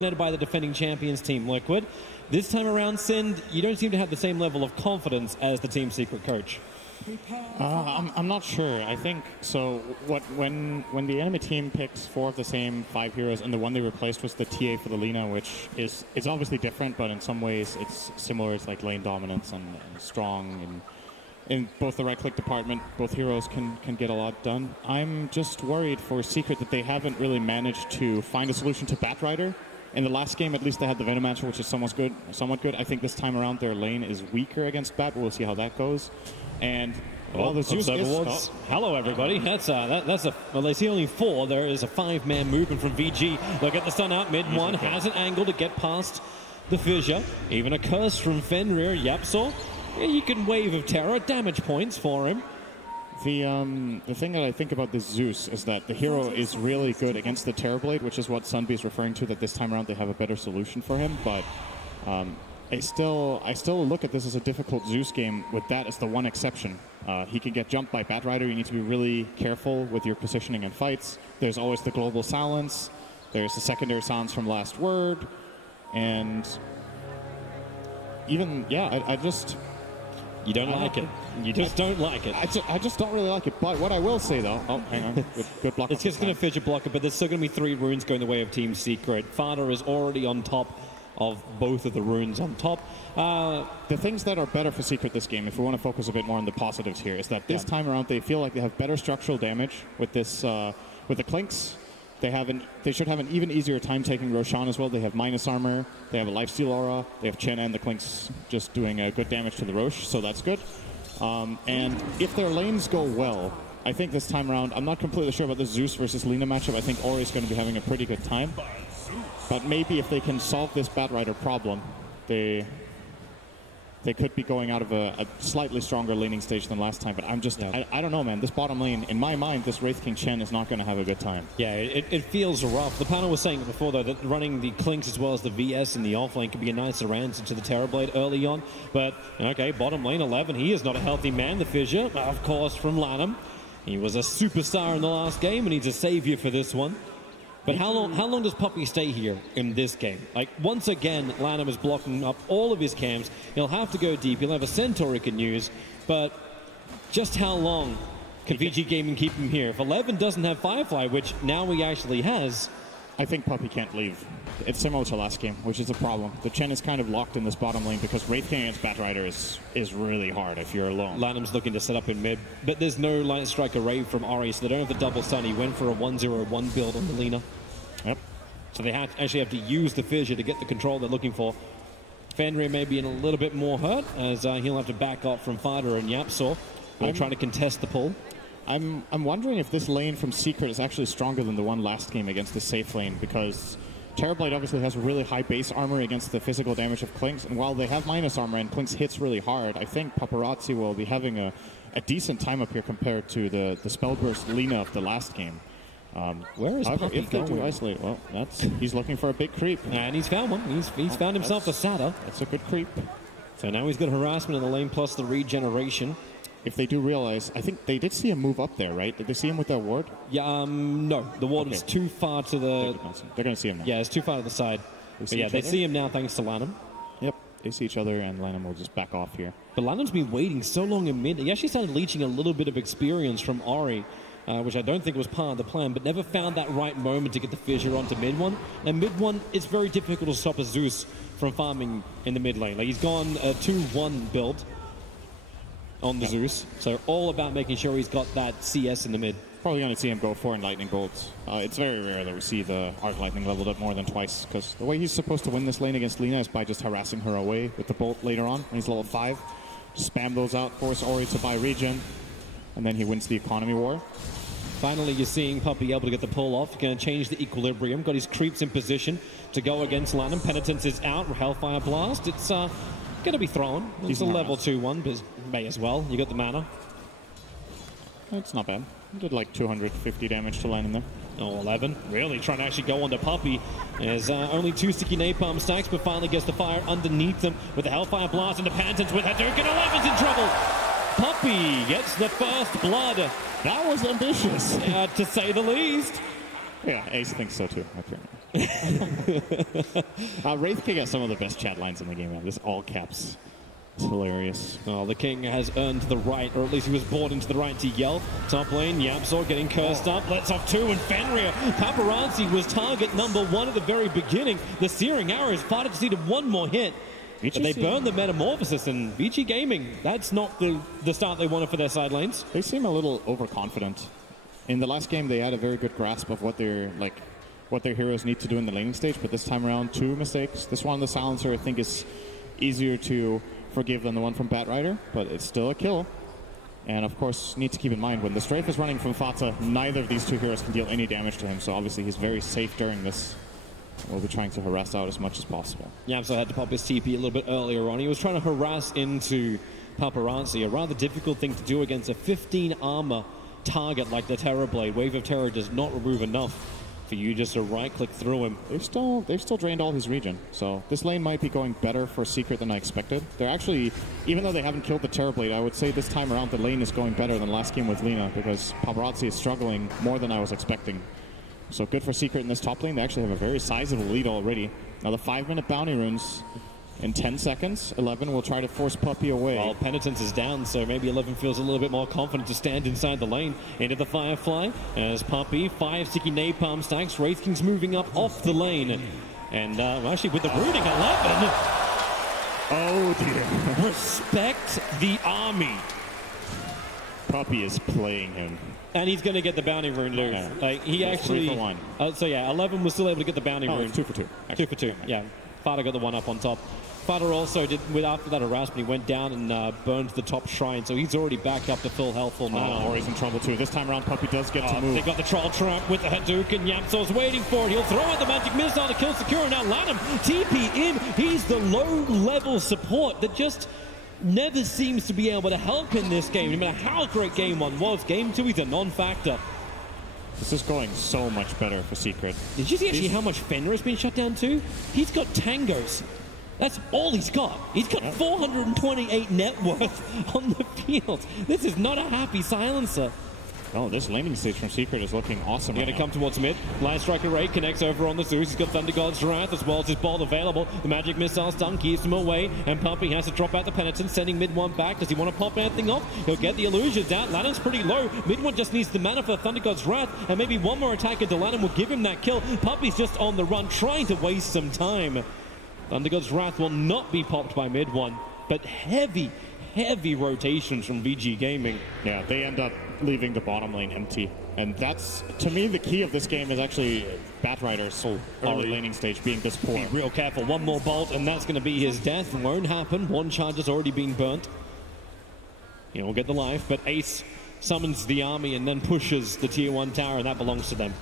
by the defending champions, Team Liquid. This time around, Sind, you don't seem to have the same level of confidence as the Team Secret coach. I'm not sure. I think so. When the enemy team picks 4 of the same 5 heroes, and the one they replaced was the TA for the Lina, which is obviously different, but in some ways it's similar. It's like lane dominance and strong, and in both the right-click department, both heroes can get a lot done. I'm just worried for Secret that they haven't really managed to find a solution to Batrider. In the last game, at least they had the Venomancer, which is somewhat good. I think this time around their lane is weaker against Bat. We'll see how that goes. And well, the Zeus is... Hello, everybody. Well, they see only 4. There is a 5-man movement from Vici. Look at the stun out mid. One has an angle to get past the fissure. Even a curse from Fenrir. Yapsor. Yeah, you can wave of terror. Damage points for him. The thing that I think about this Zeus is that the hero is really good against the Terrorblade, which is what Sunby is referring to, that this time around they have a better solution for him. But I still look at this as a difficult Zeus game with that as the one exception. He can get jumped by Batrider. You need to be really careful with your positioning in fights. There's always the global silence. There's the secondary silence from Last Word. And even, yeah, I just... You don't like it. You just don't like it. I just don't really like it. But what I will say, though... Oh, hang on. Good block. It's just going to fissure blocker, but there's still going to be 3 runes going the way of Team Secret. Fada is already on top of both of the runes on top. The things that are better for Secret this game, if we want to focus a bit more on the positives here, is that this time around they feel like they have better structural damage with this with the Clinks. They should have an even easier time taking Roshan as well. They have minus armor, they have a lifesteal aura, they have Chen and the Clinks just doing good damage to the Rosh, so that's good. And if their lanes go well, I think this time around, I'm not completely sure about the Zeus versus Lina matchup. I think Ori is going to be having a pretty good time. But maybe if they can solve this Batrider problem, they could be going out of a slightly stronger laning stage than last time. But I don't know, man. This bottom lane, in my mind, this Wraith King Chen is not going to have a good time. Yeah, it feels rough. The panel was saying before, though, that running the Clinks as well as the VS in the offlane could be a nicer answer to the Terrorblade early on. But, okay, bottom lane 11. He is not a healthy man. The fissure, of course, from Lanham. He was a superstar in the last game, and he's a savior for this one. But how long does Puppey stay here in this game? Like, once again, Lanham is blocking up all of his camps. He'll have to go deep. He'll have a Centaur he can use. But just how long can VG Gaming keep him here? If 11 doesn't have Firefly, which now he actually has... I think Puppey can't leave. It's similar to last game, which is a problem. The Chen is kind of locked in this bottom lane because Wraith King against Batrider is really hard if you're alone. Lanham's looking to set up in mid, but there's no Light Strike Array from Ori, so they don't have the double stun. He went for a 1-0-1 build on the Lina. Yep. So they actually have to use the fissure to get the control they're looking for. Fenrir may be in a little bit more hurt, as he'll have to back off from Fada and Yapsor. They're trying to contest the pull. I'm wondering if this lane from Secret is actually stronger than the one last game against the safe lane, because Terrorblade obviously has really high base armor against the physical damage of Clinks, and while they have minus armor and Clinks hits really hard, I think Paparazzi will be having a decent time up here compared to the Spellburst Lina of the last game. Where is Puppey if they do going? isolate, well, he's looking for a big creep. And he's found one. He's found himself a Sada. That's a good creep. So now he's got harassment in the lane plus the regeneration. If they do realize, I think they did see him move up there, right? Did they see him with that ward? Yeah, no. The ward is too far to the... They're going to see him now. Yeah, it's too far to the side. They see him now thanks to Lanham. Yep, they see each other, and Lanham will just back off here. But Lanham's been waiting so long in mid. He actually started leeching a little bit of experience from Ori, which I don't think was part of the plan, but never found that right moment to get the fissure onto mid one. And mid one, it's very difficult to stop a Zeus from farming in the mid lane. Like, he's gone a 2-1 build on the Zeus, so all about making sure he's got that CS in the mid. Probably going to see him go for in Lightning Bolts. It's very rare that we see the Arc Lightning leveled up more than twice, because the way he's supposed to win this lane against Lina is by just harassing her away with the Bolt later on when he's level 5. Spam those out, force Ori to buy regen, and then he wins the economy war. Finally, you're seeing Puppey able to get the pull off. Going to change the equilibrium. Got his creeps in position to go against Lanham. Penitence is out. Hellfire Blast. It's going to be thrown. It's a level 2-1, but may as well. You got the mana. It's not bad. He did like 250 damage to Lanham there. Oh, 11. Really trying to actually go onto Puppey. There's only 2 sticky napalm stacks, but finally gets the fire underneath them with the Hellfire Blast and the Penitence with Hadouken. 11's in trouble. Puppey gets the first blood. That was ambitious. To say the least. Yeah, Ace thinks so too, apparently. Wraith King has some of the best chat lines in the game, man. This all caps. It's hilarious. Well, the King has earned the right, or at least he was brought into the right to yell. Top lane, Yapzor getting cursed up. Lets off 2, and Fenrir. Paparazzi was target number 1 at the very beginning. The Searing Arrows fighted to see to one more hit. But they burned the Metamorphosis, and Vici Gaming, that's not the start they wanted for their side lanes. They seem a little overconfident. In the last game, they had a very good grasp of what their heroes need to do in the laning stage, but this time around, 2 mistakes. This one, the Silencer, I think is easier to forgive than the one from Batrider, but it's still a kill. And of course, need to keep in mind, when the Strafe is running from Fata, neither of these 2 heroes can deal any damage to him, so obviously he's very safe during this. We'll be trying to harass out as much as possible. Yapzor had to pop his TP a little bit earlier on. He was trying to harass into Paparazzi, a rather difficult thing to do against a 15 armor target like the Terrorblade. Wave of Terror does not remove enough for you just to right-click through him. They've still drained all his regen, so this lane might be going better for Secret than I expected. They're actually, even though they haven't killed the Terrorblade, I would say this time around the lane is going better than last game with Lina, because Paparazzi is struggling more than I was expecting. So good for Secret in this top lane. They actually have a very sizable lead already. Now the 5-minute bounty runes in 10 seconds. 11 will try to force Puppey away. Well, Penitence is down, so maybe 11 feels a little bit more confident to stand inside the lane. Into the Firefly as Puppey, 5 sticky napalm stacks. Wraith King's moving up off the lane. And actually with the rooting, 11. Oh dear. Respect the army. Puppey is playing him. And he's going to get the bounty rune, Lou. Yeah. Like, he actually... 3 for 1. So yeah, 11 was still able to get the bounty rune. It's 2 for 2. 2 for 2, yeah. Fada got the one up on top. Fada also did, after that harassment, he went down and burned the top shrine, so he's already back up to full health, full mana. Or he's in trouble too. This time around, Puppey does get to move. They got the Troll Trap with the Hadouken. Yapzor's waiting for it. He'll throw out the Magic Missile to kill Sakura. Now Lanham, TP in. He's the low-level support that just never seems to be able to help in this game. No matter how great Game 1 was, Game 2 he's a non-factor. This is going so much better for Secret. Did you see actually how much Fenrir has been shut down too? He's got tangos. That's all he's got. He's got 428 net worth on the field. This is not a happy silencer. Oh, this laning stage from Secret is looking awesome. He's going to come towards mid. Line Strike Array connects over on the Zeus. He's got Thunder God's Wrath as well as his ball available. The Magic Missile stun keeps him away. And Puppey has to drop out the Penitence, sending mid one back. Does he want to pop anything off? He'll get the illusions out. Lanham's pretty low. Mid one just needs the mana for Thunder God's Wrath. And maybe one more attack into Lanham will give him that kill. Puppey's just on the run, trying to waste some time. Thunder God's Wrath will not be popped by mid one. But heavy rotations from VG Gaming. Yeah, they end up leaving the bottom lane empty. And that's, to me, the key of this game is actually Batrider's early laning stage being this poor. Be real careful. One more bolt, and that's going to be his death. Won't happen. One charge has already been burnt. He will get the life, but Ace summons the army and then pushes the tier 1 tower, and that belongs to them.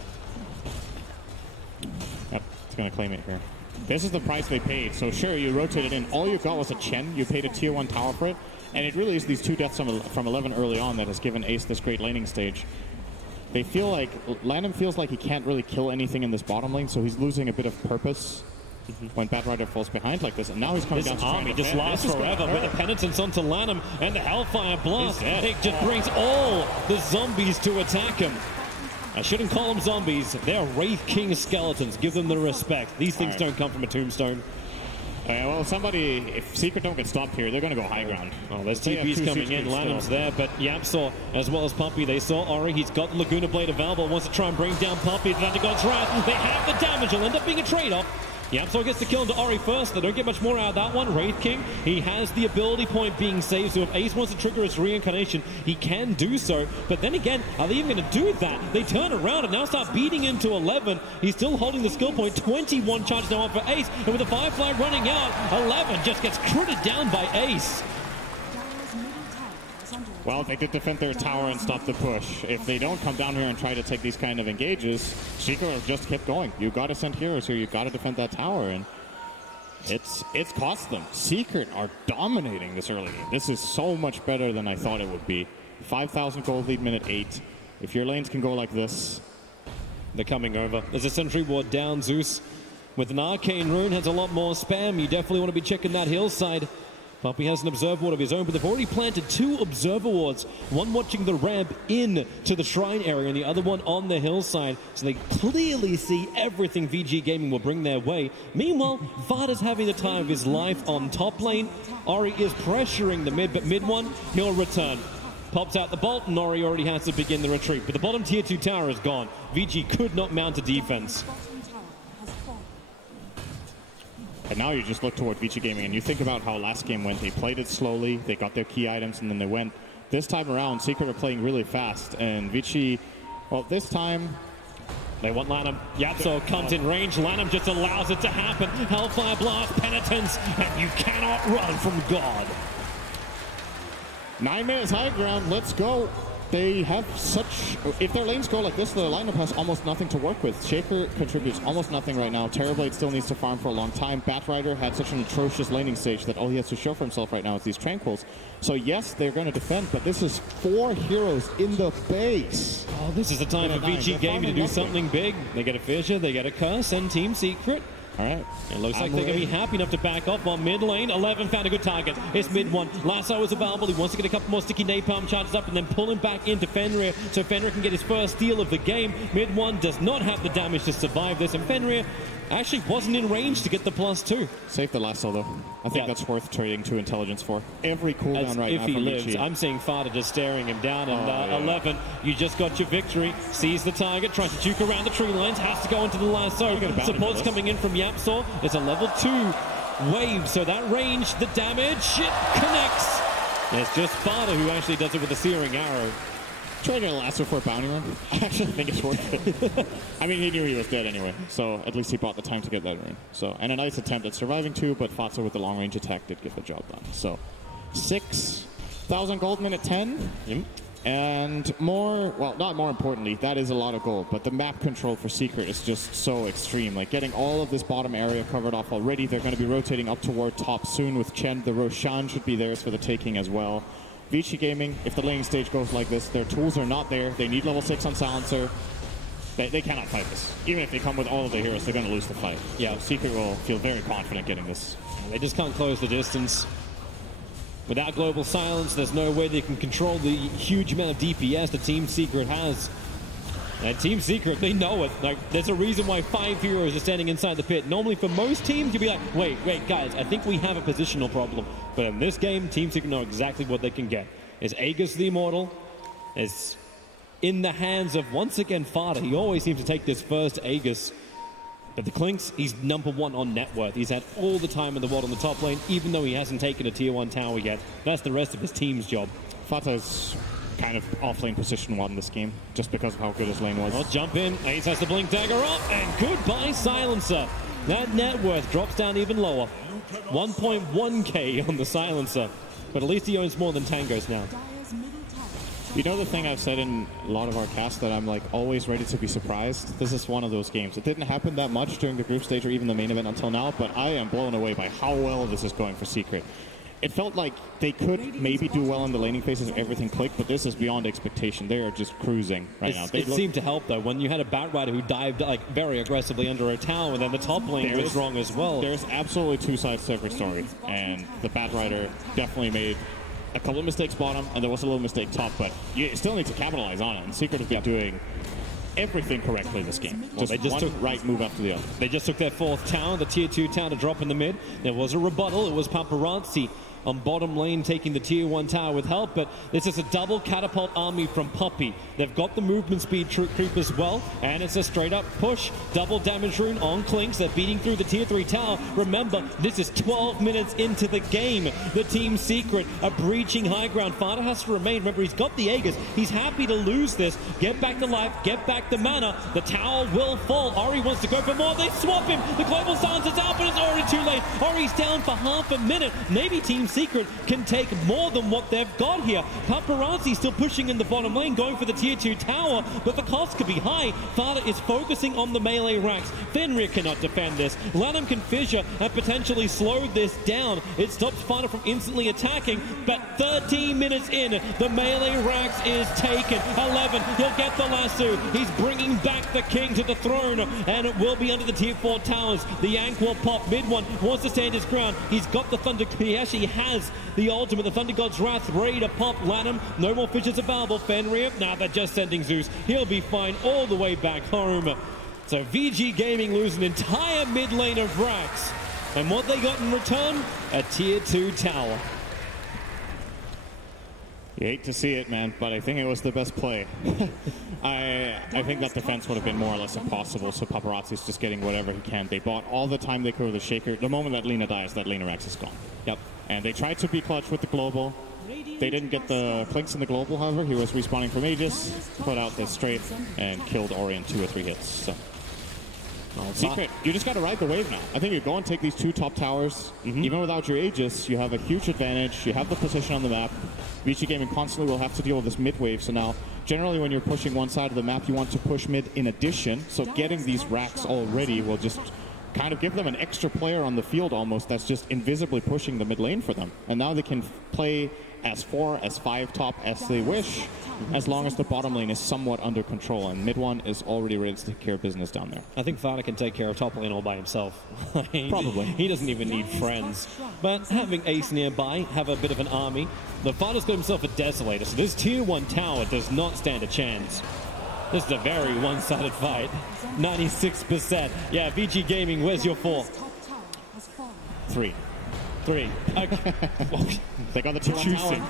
Yep, it's going to claim it here. This is the price they paid. So sure, you rotated in. All you got was a Chen. You paid a tier 1 tower for it. And it really is these 2 deaths from 11 early on that has given Ace this great laning stage. They feel like, Lanham feels like he can't really kill anything in this bottom lane, so he's losing a bit of purpose when Batrider falls behind like this. And now he's coming down to army just lasts forever with the Penitence onto Lanham and the Hellfire Blast. It just brings all the zombies to attack him. I shouldn't call them zombies. They're Wraith King skeletons. Give them the respect. These things don't come from a tombstone. Well, if Secret don't get stopped here, they're going to go high ground. Oh, there's TPs coming in. Lanham's there, but Yapzor, as well as Puppey, they saw Ori. He's got the Laguna Blade available. Wants to try and bring down Puppey. Thunder God's Wrath. They have the damage. It'll end up being a trade-off. Yapzor gets the kill into Ori first. They don't get much more out of that one. Wraith King, he has the ability point being saved, so if Ace wants to trigger his reincarnation, he can do so. But then again, are they even going to do that? They turn around and now start beating into 11. He's still holding the skill point. 21 charges now on for Ace. And with the Firefly running out, 11 just gets critted down by Ace. Well, they did defend their tower and stop the push. If they don't come down here and try to take these kind of engages, Secret will just keep going. You got to send heroes here. You got to defend that tower, and it's cost them. Secret are dominating this early game. This is so much better than I thought it would be. 5,000 gold lead, minute 8. If your lanes can go like this, they're coming over. There's a sentry ward down. Zeus with an arcane rune has a lot more spam. You definitely want to be checking that hillside. Puppy has an observer ward of his own, but they've already planted 2 observer wards. One watching the ramp in to the shrine area and the other one on the hillside. So they clearly see everything VG Gaming will bring their way. Meanwhile, Vada's having the time of his life on top lane. Ori is pressuring the mid, but mid one, he'll return. Pops out the bolt, and Ori already has to begin the retreat. But the bottom tier 2 tower is gone. VG could not mount a defense. And now you just look toward Vici Gaming and you think about how last game went. They played it slowly, they got their key items, and then they went. This time around, Secret are playing really fast, and Vici, well, this time... They want Lanham. Yapso comes in range. Lanham just allows it to happen. Hellfire Blast, Penitence, and you cannot run from God. 9 minutes high ground, let's go. They have such... If their lanes go like this, the lineup has almost nothing to work with. Shaker contributes almost nothing right now. TerraBlade still needs to farm for a long time. Batrider had such an atrocious laning stage that all he has to show for himself right now is these Tranquils. So yes, they're going to defend, but this is 4 heroes in the base. Oh, this is the time for VG Gaming to do something big. They get a Fissure, they get a Curse, and Team Secret. All right. It looks like they're going to be happy enough to back off on mid lane. 11 found a good target. It's mid one. Lasso is available. He wants to get a couple more sticky napalm charges up and then pull him back into Fenrir so Fenrir can get his first steal of the game. Mid one does not have the damage to survive this, and Fenrir actually wasn't in range to get the +2. Save the Lasso, though. I think that's worth trading 2 intelligence for. Every cooldown right now if he from lives. Vici. I'm seeing Fada just staring him down, and 11, you just got your victory. Sees the target, tries to juke around the tree lines, has to go into the Lasso. Support's coming in from Yapsor. It's a level 2 wave, so that range, the damage, it connects. It's just Fada who actually does it with a searing arrow. Trading a Lasso for a bounty run, I actually think it's worth it. I mean, he knew he was dead anyway, so at least he bought the time to get that rune. So, and a nice attempt at surviving too, but Fatsa with the long range attack did get the job done. So, 6,000 gold minute 10. Yep. And more, well, not more importantly, that is a lot of gold, but the map control for Secret is just so extreme. Like, getting all of this bottom area covered off already. They're going to be rotating up toward top soon with Chen. The Roshan should be theirs for the taking as well. Vici Gaming, if the laning stage goes like this, their tools are not there. They need level 6 on Silencer. They cannot fight this. Even if they come with all of their heroes, they're going to lose the fight. Yeah, so Secret will feel very confident getting this. They just can't close the distance. Without Global Silence, there's no way they can control the huge amount of DPS that Team Secret has. And Team Secret, they know it. Like, there's a reason why 5 heroes are standing inside the pit. Normally, for most teams, you'd be like, wait, guys, I think we have a positional problem. But in this game, Team Secret know exactly what they can get. Is Aegis the Immortal? Is in the hands of, once again, Fada. He always seems to take this first Aegis. But the Clinks, he's #1 on net worth. He's had all the time in the world on the top lane, even though he hasn't taken a tier 1 tower yet. That's the rest of his team's job. Fata's kind of off-lane position 1 this game, just because of how good his lane was. Well, jump in. Ace has the Blink Dagger up, and goodbye Silencer. That net worth drops down even lower. 1.1k on the Silencer. But at least he owns more than Tango's now. You know the thing I've said in a lot of our casts, that I'm like always ready to be surprised? This is one of those games. It didn't happen that much during the group stage or even the main event until now, but I am blown away by how well this is going for Secret. It felt like they could maybe do well in the laning phases if everything clicked, but this is beyond expectation. They are just cruising right now. It seemed to help, though, when you had a Batrider who dived like very aggressively under a tower, and then the top lane was wrong as well. There's absolutely 2 sides to every story, and the Batrider definitely made a couple of mistakes bottom, and there was a little mistake top, but you still need to capitalize on it, and Secret has been doing everything correctly in this game. Well, they just took right move after the other. They just took their 4th tower, the tier 2 tower, to drop in the mid. There was a rebuttal. It was Paparazzi on bottom lane taking the tier 1 tower with help, but this is a double catapult army from Puppy. They've got the movement speed creep as well, and it's a straight up push. Double damage rune on Clinks. They're beating through the tier 3 tower. Remember, this is 12 minutes into the game. The Team Secret are breaching high ground. Fada has to remain. Remember, he's got the Aegis. He's happy to lose this. Get back the life, get back the mana. The tower will fall. Ori wants to go for more. They swap him. The Global Silence is out, but it's already too late. Ori's down for half a minute. Maybe Team Secret can take more than what they've got here. Paparazzi still pushing in the bottom lane, going for the tier 2 tower, but the cost could be high. Fada is focusing on the melee racks. Fenrir cannot defend this. Lanham can fissure and potentially slow this down. It stops Fada from instantly attacking, but 13 minutes in, the melee racks is taken. 11, he'll get the lasso. He's bringing back the king to the throne, and it will be under the tier 4 towers. The Yank will pop mid mid-one, wants to stand his ground. He's got the Thunder, he actually has the ultimate, the Thunder God's Wrath, ready to pop Lanham. No more fissures available. Fenrir, now they're just sending Zeus. He'll be fine all the way back home. So VG Gaming lose an entire mid lane of Rax. And what they got in return? A tier 2 tower. You hate to see it, man, but I think it was the best play. I think that defense would have been more or less impossible, so Paparazzi's just getting whatever he can. They bought all the time they could with the Shaker. The moment that Lina dies, that Lina Rax is gone. Yep. And they tried to be clutch with the Global. They didn't get the Clinks in the Global, however. He was respawning from Aegis, put out the Straight, and killed Ori in 2 or 3 hits. So. Secret, you just got to ride the wave now. I think you go and take these 2 top towers. Even without your Aegis, you have a huge advantage. You have the position on the map. Vici Gaming constantly will have to deal with this mid wave. So now, generally when you're pushing one side of the map, you want to push mid in addition. So getting these racks already will just kind of give them an extra player on the field almost that's just invisibly pushing the mid lane for them. And now they can play as 4, as 5 top as they wish, as long as the bottom lane is somewhat under control. And mid one is already ready to take care of business down there. I think Fada can take care of top lane all by himself. Probably. He doesn't even need friends. But having Ace nearby, have a bit of an army. The Fada's got himself a Desolator, so this tier 1 tower does not stand a chance. This is a very one-sided fight. 96%. Yeah, VG Gaming, where's your 4? 3. 3. Okay. They got the tier 1 tower.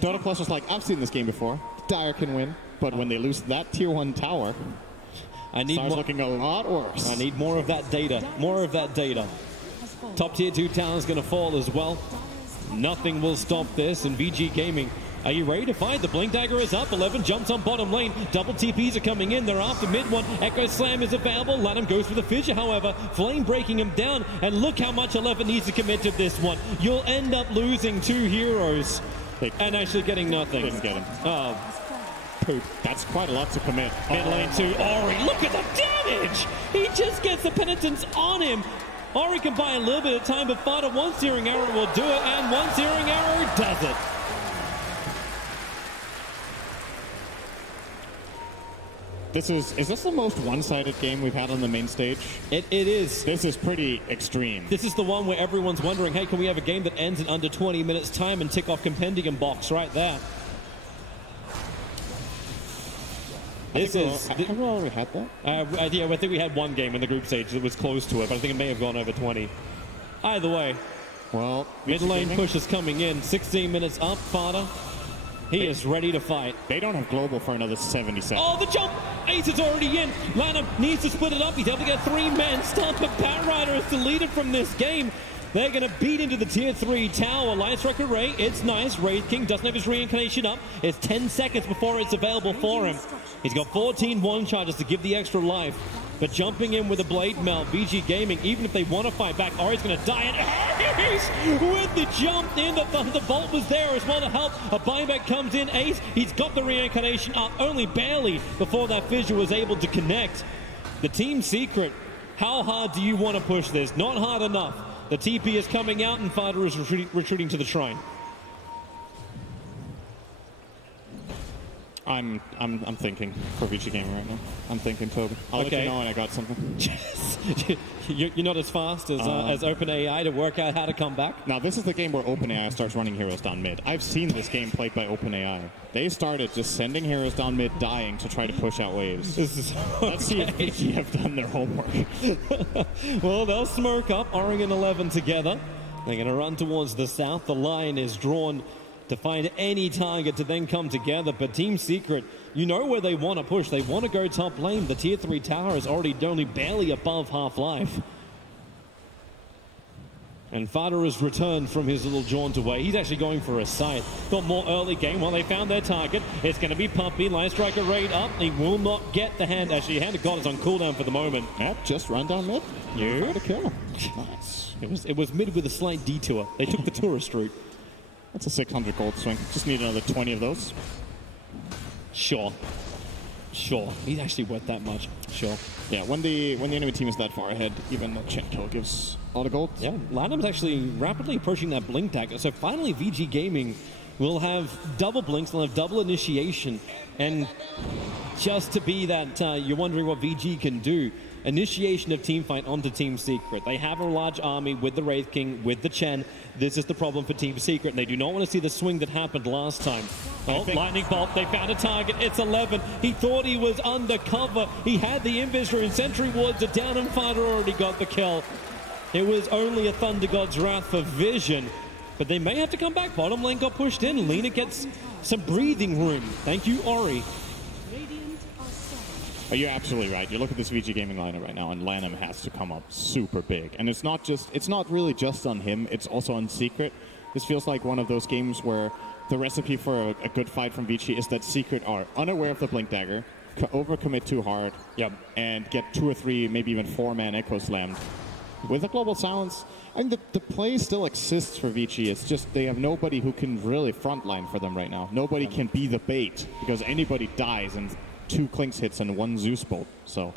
Dota Plus was like, I've seen this game before. Dire can win. But when they lose that tier 1 tower, it's looking a lot worse. I need more of that data. More of that data. Top tier 2 tower is going to fall as well. Nothing will stop this. And VG Gaming, are you ready to fight? The Blink Dagger is up. 11 jumps on bottom lane. Double TPs are coming in. They're after mid one. Echo Slam is available. Lanham goes for the fissure, however. Flame breaking him down. And look how much 11 needs to commit to this one. You'll end up losing 2 heroes and actually getting nothing. Didn't get him. Oh, poop. That's quite a lot to commit. Mid lane to Ori. Look at the damage. He just gets the penitence on him. Ori can buy a little bit of time, but Fada, one Searing Arrow will do it, and one Searing Arrow does it. Is this the most one-sided game we've had on the main stage? It is. This is pretty extreme. This is the one where everyone's wondering, hey, can we have a game that ends in under 20 minutes time and tick off Compendium box right there? Have we already had that? Yeah, I think we had one game in the group stage that was close to it, but I think it may have gone over 20. Either way, well, mid lane push is coming in. 16 minutes up, Fada. He is ready to fight. They don't have global for another 70 seconds. Oh, the jump! Ace is already in. Lanham needs to split it up. He's able to get 3-man stun, but Batrider is deleted from this game. They're going to beat into the tier 3 tower. Light Striker Ray, it's nice. Wraith King doesn't have his reincarnation up. It's 10 seconds before it's available for him. He's got 14 one-charges to give the extra life. But jumping in with a Blade Melt, VG Gaming, even if they want to fight back, Ori's going to die. And Ace with the jump in. The Thunderbolt was there as well to help. A buyback comes in. Ace, he's got the reincarnation up only barely before that fissure was able to connect. The team secret, how hard do you want to push this? Not hard enough. The TP is coming out and Fada is retreating to the shrine. I'm thinking for VG Gaming right now. I'm thinking, Toby. I'll let you know when I got something. You're not as fast as OpenAI to work out how to come back? Now, this is the game where OpenAI starts running heroes down mid. I've seen this game played by OpenAI. They started just sending heroes down mid, dying to try to push out waves. Let's see if VG have done their homework. Well, they'll smoke up, Oring and 11 together. They're going to run towards the south. The line is drawn to find any target to then come together. But Team Secret, you know where they want to push. They want to go top lane. The tier 3 tower is already only barely above half-life. And Fada has returned from his little jaunt away. He's actually going for a scythe. Got more early game. Well, they found their target. It's going to be Puppy. Light Striker raid up. He will not get the hand. Actually, Hand of God is on cooldown for the moment. Yep, just run down mid. You got a kill. Nice. It was mid with a slight detour. They took the tourist route. That's a 600 gold swing. Just need another 20 of those. Sure. He's actually worth that much. Sure. Yeah, when the enemy team is that far ahead, even a chain kill gives all the gold. Yeah, Lanham's actually rapidly approaching that blink dagger. So finally, VG Gaming will have double blinks. They'll have double initiation. And just to be that, you're wondering what VG can do. initiation of teamfight onto Team Secret. They have a large army with the Wraith King, with the Chen. This is the problem for Team Secret, and they do not want to see the swing that happened last time. Oh, lightning bolt. They found a target. It's 11. He thought he was undercover. He had the invisor and sentry wards are down, and Fighter already got the kill. It was only a Thunder God's Wrath for Vision, but they may have to come back. Bottom lane got pushed in. Lina gets some breathing room. Thank you, Ori. Oh, you're absolutely right. You look at this VG Gaming lineup right now, and Lanham has to come up super big. And it's not really just on him, it's also on Secret. This feels like one of those games where the recipe for a good fight from Vici is that Secret are unaware of the Blink Dagger, overcommit too hard, and get 2 or 3, maybe even 4-man Echo Slammed. With a Global Silence, I mean, the play still exists for Vici. It's just they have nobody who can really frontline for them right now. Nobody can be the bait, because anybody dies and 2 Clinks hits and 1 Zeus bolt. So,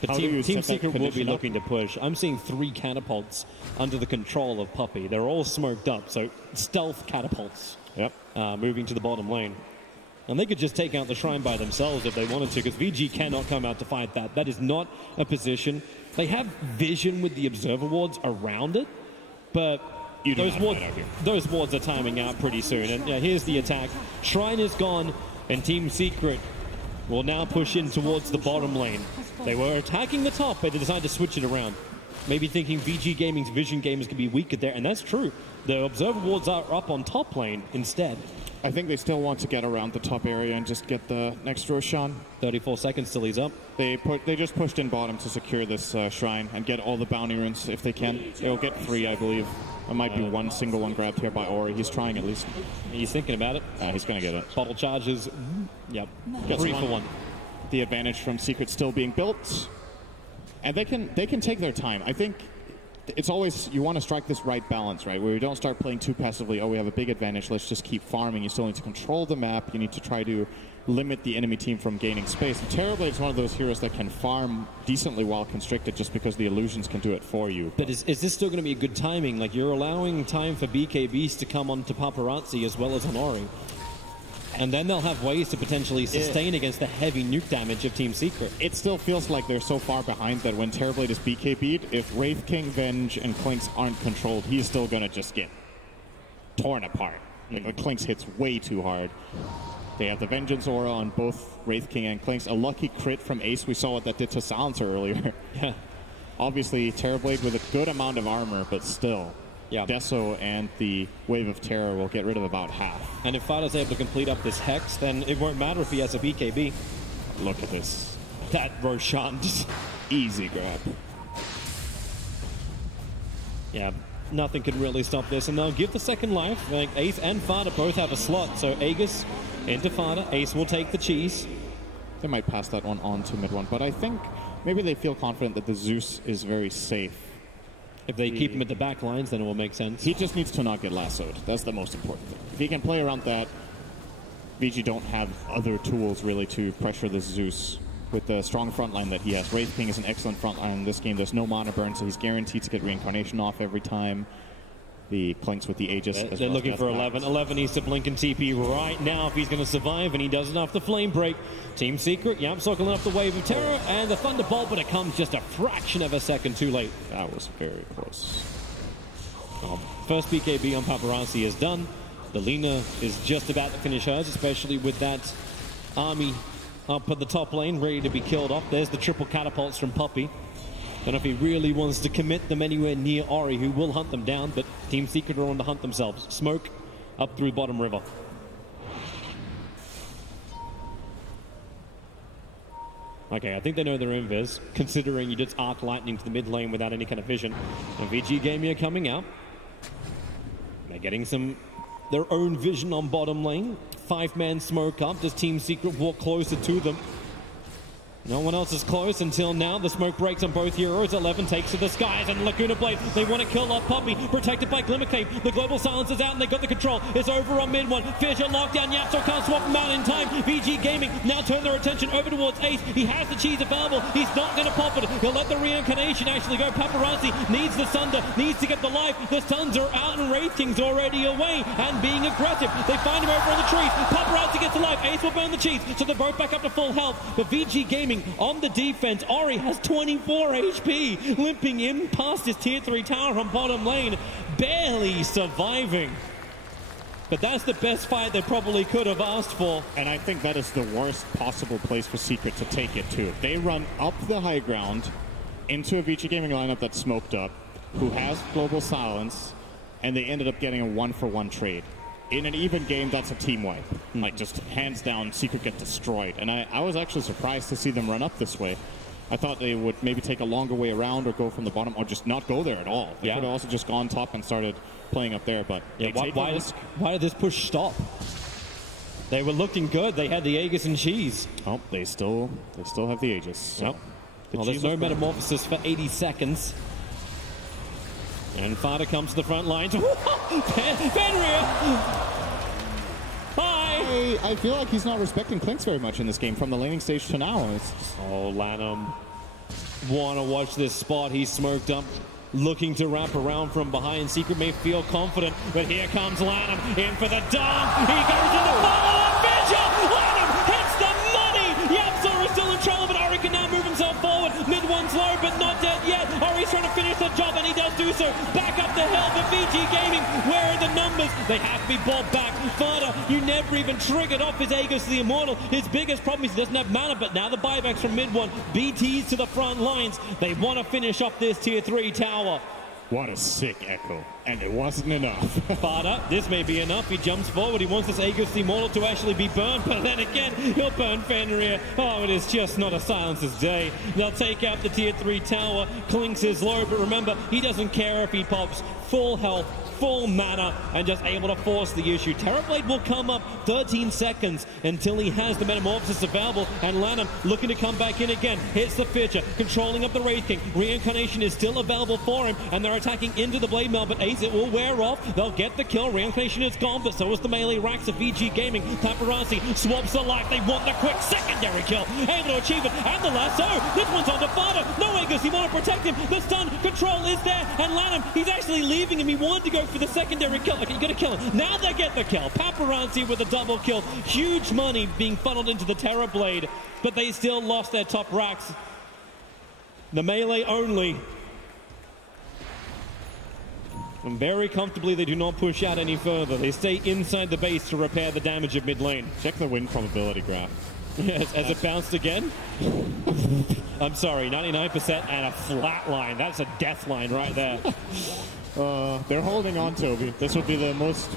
but Team Secret will be looking to push. I'm seeing 3 catapults under the control of Puppey. They're all smoked up, so stealth catapults. Moving to the bottom lane. And they could just take out the Shrine by themselves if they wanted to, because VG cannot come out to fight that. That is not a position. They have vision with the Observer wards around it, but those wards are timing out pretty soon. And here's the attack. Shrine is gone, and Team Secret will now push in towards the bottom lane. They were attacking the top, but they decided to switch it around. Maybe thinking VG Gaming's vision gamers could be weaker there, and that's true. The Observer wards are up on top lane instead. I think they still want to get around the top area and just get the next Roshan. 34 seconds till he's up. They just pushed in bottom to secure this Shrine and get all the bounty runes if they can. They'll get 3, I believe. There might be 1 single one grabbed here by Ori. He's trying at least. He's thinking about it. He's going to get it. Bottle charges. Yep. Gets 3 for 1. The advantage from Secret still being built. And they can take their time. I think it's always, you want to strike this right balance, right? Where you don't start playing too passively. Oh, we have a big advantage. Let's just keep farming. You still need to control the map. You need to try to limit the enemy team from gaining space. And TerrorBlade is one of those heroes that can farm decently while constricted just because the illusions can do it for you. But is this still going to be a good timing? Like, you're allowing time for BKBs to come onto Paparazzi as well as on Ori. And then they'll have ways to potentially sustain against the heavy nuke damage of Team Secret. It still feels like they're so far behind that when TerrorBlade is BKB'd, if Wraith King, Venge, and Clinks aren't controlled, he's still going to just get torn apart. Like, the Clinks hits way too hard. They have the Vengeance Aura on both Wraith King and Clinks. A lucky crit from Ace. We saw what that did to Silencer earlier. Obviously, TerrorBlade with a good amount of armor, but still. Deso and the Wave of Terror will get rid of about half. And if Fighter's able to complete up this Hex, then it won't matter if he has a BKB. Look at this. That Roshan, just easy grab. Nothing can really stop this. And they'll give the second life. Like, Ace and Fighter both have a slot. So Aegis into Fighter. Ace will take the cheese. They might pass that one on to mid one. But I think maybe they feel confident that the Zeus is very safe. If they keep him at the back lines, then it will make sense. He just needs to not get lassoed. That's the most important thing. If he can play around that, VG don't have other tools really to pressure this Zeus with the strong front line that he has. Wraith King is an excellent front line in this game. There's no mana burn, so he's guaranteed to get Reincarnation off every time. The Clinks with the Aegis. They're looking for 11. 11 needs to blink and TP right now if he's going to survive, and he does enough to Flame Break. Team Secret, circling up the Wave of Terror, and the Thunderbolt, but it comes just a fraction of a second too late. That was very close. First BKB on Paparazzi is done. The Lina is just about to finish hers, especially with that army up at the top lane, ready to be killed off. There's the triple catapults from Puppey. Don't know if he really wants to commit them anywhere near Ori, who will hunt them down, but Team Secret are on to hunt themselves. Smoke up through bottom river. Okay, I think they know their invis, considering you just arc lightning to the mid lane without any kind of vision. And VG Gaming are coming out. They're getting their own vision on bottom lane. 5-man smoke up. Does Team Secret walk closer to them? No one else is close until now. The smoke breaks on both heroes. 11 takes to the skies, and Laguna Blade, they want to kill off Puppey, protected by Glimmer Cape. The Global Silence is out, and they got the control. It's over on mid one. Fissure lockdown. Yapso can't swap him out in time. VG Gaming now turn their attention over towards Ace. He has the cheese available. He's not going to pop it. He'll let the reincarnation actually go. Paparazzi needs the Sunder, needs to get the life. The Suns are out, and Wraith King's already away and being aggressive. They find him over on the trees. Paparazzi gets the life. Ace will burn the cheese, so they're both back up to full health. But VG Gaming Gaming on the defense. Ori has 24 HP, limping in past his tier 3 tower from bottom lane, barely surviving. But that's the best fight they probably could have asked for. And I think that is the worst possible place for Secret to take it to. They run up the high ground into a Vici Gaming lineup that's smoked up, who has global silence, and they ended up getting a 1-for-1 trade. In an even game, that's a team wipe. Like, just hands down, Secret get destroyed. And I was actually surprised to see them run up this way. I thought they would maybe take a longer way around or go from the bottom or just not go there at all. They could have also just gone top and started playing up there, but why did this push stop? They were looking good. They had the Aegis and cheese. Oh, they still have the Aegis. So yep. Well, there's no metamorphosis for 80 seconds. And Fada comes to the front lines. Fenrir! Hi! I feel like he's not respecting Clinks very much in this game from the laning stage to now. Oh, Lanham. Want to watch this spot. He's smoked up, looking to wrap around from behind. Secret may feel confident, but here comes Lanham in for the dunk. He goes in the follow-up vision. Lanham hits the money. Yapzor is still in trouble, but Ori can now move himself forward. Mid one's low, but not dead yet. Ori's trying to finish the job, and he does do so. Back up the hill for VG Gaming. Where are the numbers? They have to be bought back. Fada, you never even triggered off his Aegis the Immortal. His biggest problem is he doesn't have mana, but now the buybacks from mid one. BTs to the front lines. They want to finish up this tier 3 tower. What a sick echo. And it wasn't enough. Fada, this may be enough. He jumps forward. He wants this Aegis the Immortal to actually be burned, but then again, he'll burn Fenrir. Oh, it is just not a silencer's day. They'll take out the tier 3 tower. Clinks is low, but remember, he doesn't care if he pops full health, full mana, and just able to force the issue. Terrorblade will come up 13 seconds until he has the Metamorphosis available, and Lanham looking to come back in again. Hits the Fissure, controlling up the Wraith King. Reincarnation is still available for him, and they're attacking into the Blade Mail, but Ace, it will wear off. They'll get the kill. Reincarnation is gone, but so is the melee racks of VG Gaming. Paparazzi swaps the life. They want the quick secondary kill. Able to achieve it, and the lasso. This one's on to Fada. No Aegis, he want to protect him. The stun control is there, and Lanham, he's actually leaving him. He wanted to go for the secondary kill. Okay, you gotta kill him. Now they get the kill. Paparazzi with a double kill. Huge money being funneled into the Terrorblade, but they still lost their top racks. The melee only. And very comfortably, they do not push out any further. They stay inside the base to repair the damage of mid lane. Check the win probability graph. Yes, as it bounced again. I'm sorry, 99% and a flat line. That's a death line right there. They're holding on, Toby. This would be the most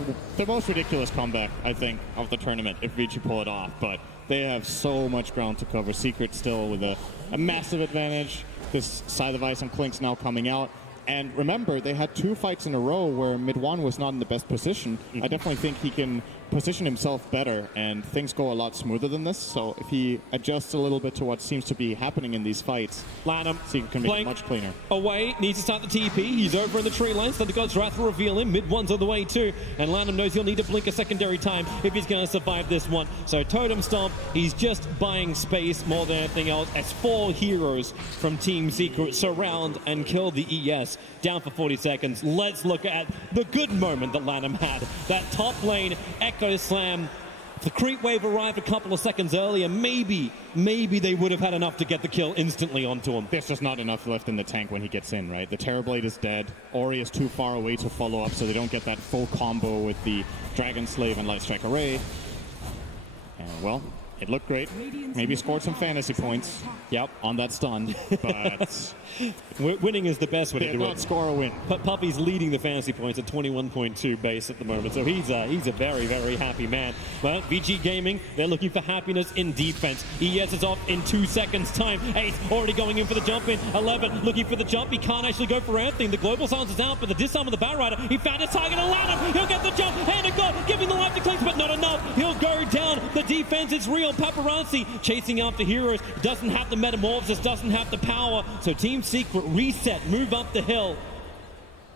ridiculous comeback, I think, of the tournament if Vici pull it off. But they have so much ground to cover. Secret still with a massive advantage. This side of ice and Clinks now coming out. And remember, they had 2 fights in a row where Mid-1 was not in the best position. I definitely think he can position himself better, and things go a lot smoother than this. So if he adjusts a little bit to what seems to be happening in these fights, Lanham Secret can make it much cleaner. Away, needs to start the TP. He's over in the tree line. So the God's Wrath will reveal him. Mid-1's on the way too. And Lanham knows he'll need to blink a secondary time if he's going to survive this one. So Totem Stomp, he's just buying space more than anything else as 4 heroes from Team Secret surround and kill the ES. Down for 40 seconds. Let's look at the good moment that Lanham had. That top lane Echo Slam. If the creep wave arrived a couple of seconds earlier, maybe they would have had enough to get the kill instantly onto him. There's just not enough left in the tank when he gets in, right? The Terrorblade is dead. Ori is too far away to follow up, so they don't get that full combo with the Dragon Slave and Light Strike Array. And, well, it looked great. Maybe scored some fantasy points. Yep, on that stun, but winning is the best way to do it. They did not score a win. But Puppy's leading the fantasy points at 21.2 base at the moment, so he's a very, very happy man. Well, VG Gaming, they're looking for happiness in defense. ES is off in 2 seconds' time. Ace already going in for the jump in. 11 looking for the jump. He can't actually go for anything. The global silence is out, but the disarm of the Bat Rider, he found his target. Lanham, he'll get the jump. Hand of God, giving the life to Clinks, but not enough. He'll go down. The defense is real. Paparazzi chasing after heroes. Doesn't have the metamorphosis, doesn't have the power. So Team Secret reset, move up the hill.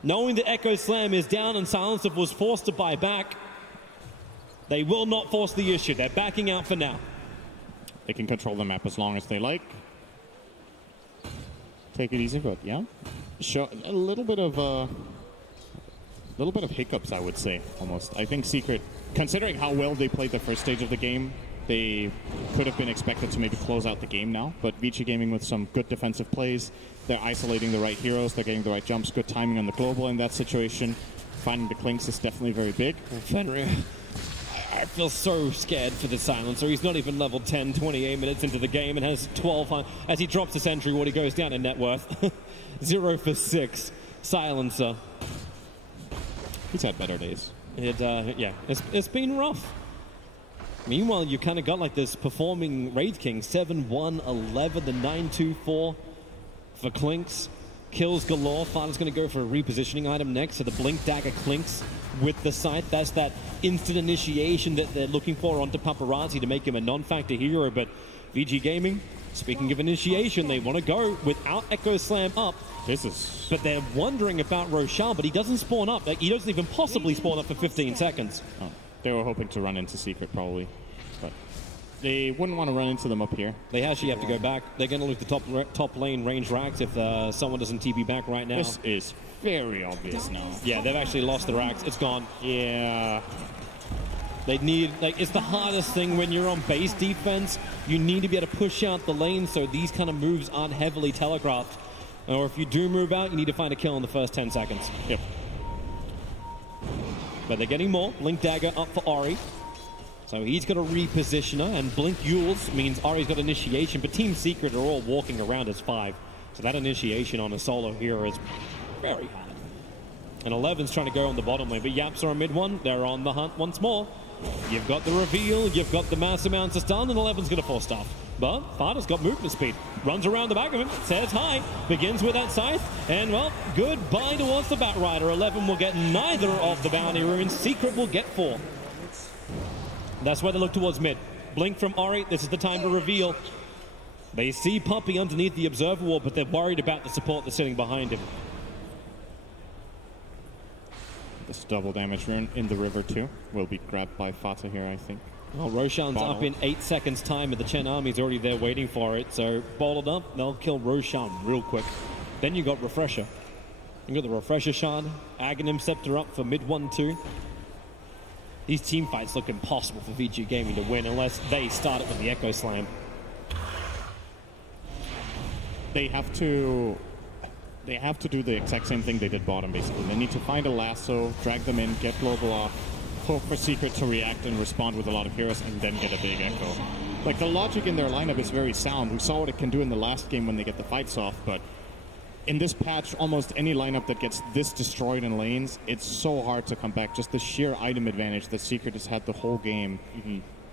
Knowing that Echo Slam is down and Silencer was forced to buy back, they will not force the issue. They're backing out for now. They can control the map as long as they like. Take it easy, but yeah. Show a little bit of hiccups, I would say, almost. I think Secret, considering how well they played the first stage of the game, They could have been expected to maybe close out the game now, but Vici Gaming with some good defensive plays. They're isolating the right heroes, they're getting the right jumps, good timing on the global in that situation. Finding the Clinks is definitely very big. Well, Fenrir, I feel so scared for the Silencer. He's not even level 10, 28 minutes into the game and has 12. As he drops the Sentry Ward, he goes down in net worth. 0 for 6. Silencer. He's had better days. Yeah, it's been rough. Meanwhile, you kind of got like this performing Wraith King, 7-1, 11, the 9-2-4 for Clinks. Kills galore. Fada's going to go for a repositioning item next. So the Blink Dagger Clinks with the sight. That's that instant initiation that they're looking for onto Paparazzi to make him a non-factor hero. But VG Gaming, speaking of initiation, they want to go without Echo Slam up. But they're wondering about Roshan, but he doesn't spawn up. Like, he doesn't even possibly spawn up for 15 seconds. Oh. They were hoping to run into Secret, probably. But they wouldn't want to run into them up here. They actually have to go back. They're going to lose the top lane range racks if someone doesn't TP back right now. This is very obvious now. Yeah, they've actually lost the racks. It's gone. Yeah. They need, like, it's the hardest thing when you're on base defense. You need to be able to push out the lane so these kind of moves aren't heavily telegraphed. Or if you do move out, you need to find a kill in the first 10 seconds. Yep. But they're getting more. Blink Dagger up for Ori. So he's got a repositioner, and Blink Yules means Ari's got initiation, but Team Secret are all walking around as 5. So that initiation on a solo hero is very hard. And 11's trying to go on the bottom lane, but Yaps are on mid one. They're on the hunt once more. You've got the reveal, you've got the mass amounts of stun, and 11's going to force stuff. But Fada's got movement speed. Runs around the back of him, says hi, begins with that scythe, and well, goodbye towards the Batrider. 11 will get neither of the bounty runes. Secret will get 4. That's why they look towards mid. Blink from Ori, this is the time to reveal. They see Puppey underneath the observer wall, but they're worried about the support that's sitting behind him. This double damage rune in the river too will be grabbed by Fata here, I think. Well, Roshan's up in 8 seconds time, and the Chen army's already there waiting for it. So bottled up, they'll kill Roshan real quick. Then you got Refresher. You got the Refresher Shard, Aghanim Scepter up for mid 1-2. These team fights look impossible for VG Gaming to win unless they start it with the Echo Slam. They have to do the exact same thing they did bottom, basically. They need to find a lasso, drag them in, get global off, hope for Secret to react and respond with a lot of heroes, and then get a big echo. Like, the logic in their lineup is very sound. We saw what it can do in the last game when they get the fights off, but in this patch, almost any lineup that gets this destroyed in lanes, it's so hard to come back. Just the sheer item advantage that Secret has had the whole game.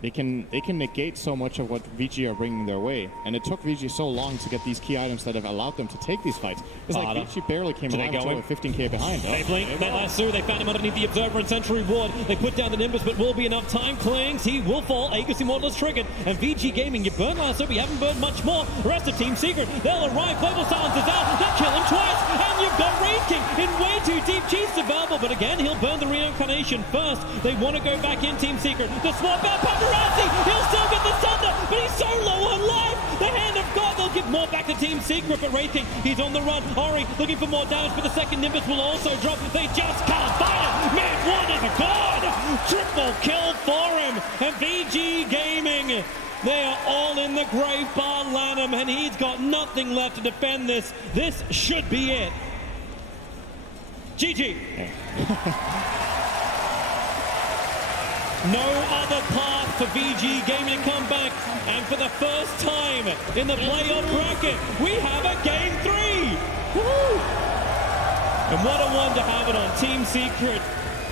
They can negate so much of what VG are bringing their way. And it took VG so long to get these key items that have allowed them to take these fights. It's like VG barely came alive until 15k behind. They blink, they lasso, they found him underneath the Observer and Sentry Ward. They put down the Nimbus, but will be enough time. Clings, he will fall. Aegis Immortal is triggered. And VG Gaming, you burn lasso, but you haven't burned much more. The rest of Team Secret, they'll arrive. Global Silence is out. They'll kill him twice. And you've got Wraith King in way too deep. Cheese survival, but again, he'll burn the Reincarnation first. They want to go back in Team Secret. The swap out Paparazzi. He'll still get the thunder, but he's so low on life. The hand of God, they'll give more back to Team Secret, but Wraith King, he's on the run. Ori looking for more damage, but the second Nimbus will also drop. They just can't fight him. Man, one is a god. Triple kill for him. And VG Gaming, they are all in the grave bar Lanham, and he's got nothing left to defend this. This should be it. GG. No other path for VG Gaming to come back, and for the first time in the playoff bracket, we have a Game 3! Woo! And what a one to have it on. Team Secret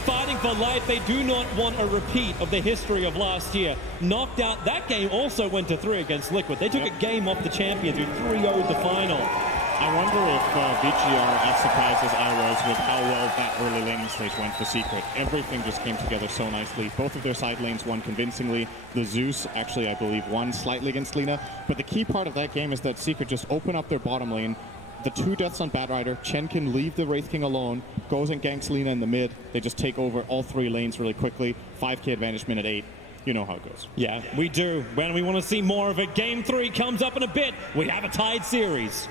fighting for life. They do not want a repeat of the history of last year. Knocked out. That game also went to 3 against Liquid. They took a game off the champions who 3-0'd the final. I wonder if Vici are as surprised as I was with how well that early laning stage went for Secret. Everything just came together so nicely. Both of their side lanes won convincingly. The Zeus actually, I believe, won slightly against Lina. But the key part of that game is that Secret just open up their bottom lane. The 2 deaths on Batrider. Chen can leave the Wraith King alone, goes and ganks Lina in the mid. They just take over all 3 lanes really quickly. 5k advantage minute 8. You know how it goes. Yeah, we do. When we want to see more of it, Game 3 comes up in a bit. We have a tied series.